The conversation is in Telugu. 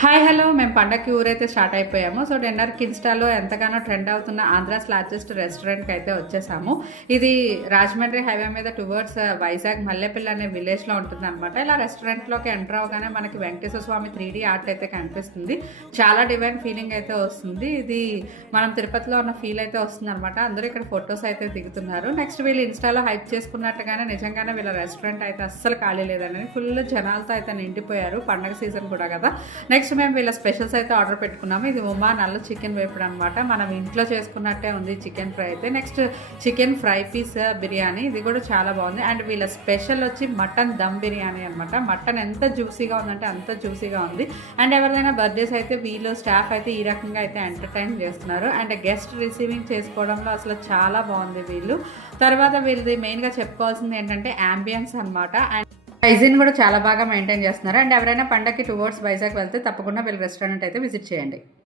హాయ్ హలో మేము పండగకి ఊరైతే స్టార్ట్ అయిపోయాము. సో డిన్నర్కి ఇన్స్టాలో ఎంతగానో ట్రెండ్ అవుతున్న ఆంధ్రాస్ లార్జెస్ట్ రెస్టారెంట్కి అయితే వచ్చేసాము. ఇది రాజమండ్రి హైవే మీద టువర్డ్స్ వైజాగ్ మల్లెపల్లి అనే విలేజ్లో ఉంటుంది అనమాట. ఇలా రెస్టారెంట్లోకి ఎంటర్ అవగానే మనకి వెంకటేశ్వర స్వామి 3D ఆర్ట్ అయితే కనిపిస్తుంది. చాలా డివైన్ ఫీలింగ్ అయితే వస్తుంది. ఇది మనం తిరుపతిలో ఉన్న ఫీల్ అయితే వస్తుంది అనమాట. అందరూ ఇక్కడ ఫొటోస్ అయితే దిగుతున్నారు. నెక్స్ట్ వీళ్ళు ఇన్స్టాలో హైప్ చేసుకున్నట్టుగానే నిజంగానే వీళ్ళ రెస్టారెంట్ అయితే అస్సలు ఖాళీ లేదని ఫుల్ జనాలతో అయితే నిండిపోయారు. పండగ సీజన్ కూడా కదా. నెక్స్ట్ మేము వీళ్ళ స్పెషల్స్ అయితే ఆర్డర్ పెట్టుకున్నాము. ఇది ఉమా నల్ల చికెన్ వేపుడు అనమాట. మనం ఇంట్లో చేసుకున్నట్టే ఉంది చికెన్ ఫ్రై అయితే. Next chicken fry piece biryani, ఇది కూడా చాలా బాగుంది. అండ్ వీళ్ళ స్పెషల్ వచ్చి మటన్ దమ్ బిర్యానీ అనమాట. మటన్ ఎంత జ్యూసీగా ఉందంటే అంత జ్యూసీగా ఉంది. అండ్ ఎవరిదైనా బర్త్డేస్ అయితే వీళ్ళు స్టాఫ్ అయితే ఈ రకంగా అయితే ఎంటర్టైన్ చేస్తున్నారు. అండ్ గెస్ట్ రిసీవింగ్ చేసుకోవడంలో అసలు చాలా బాగుంది వీళ్ళు. తర్వాత వీళ్ళది మెయిన్గా చెప్పుకోవాల్సింది ఏంటంటే యాంబియన్స్ అనమాట. అండ్ హైజీన్ కూడా చాలా బాగా మెయింటైన్ చేస్తున్నారు. అండ్ ఎవరైనా పండగకి టువర్డ్స్ వైజాగ్ వెళ్తే తప్పకుండా వీళ్ళ రెస్టారెంట్ అయితే విజిట్ చేయండి.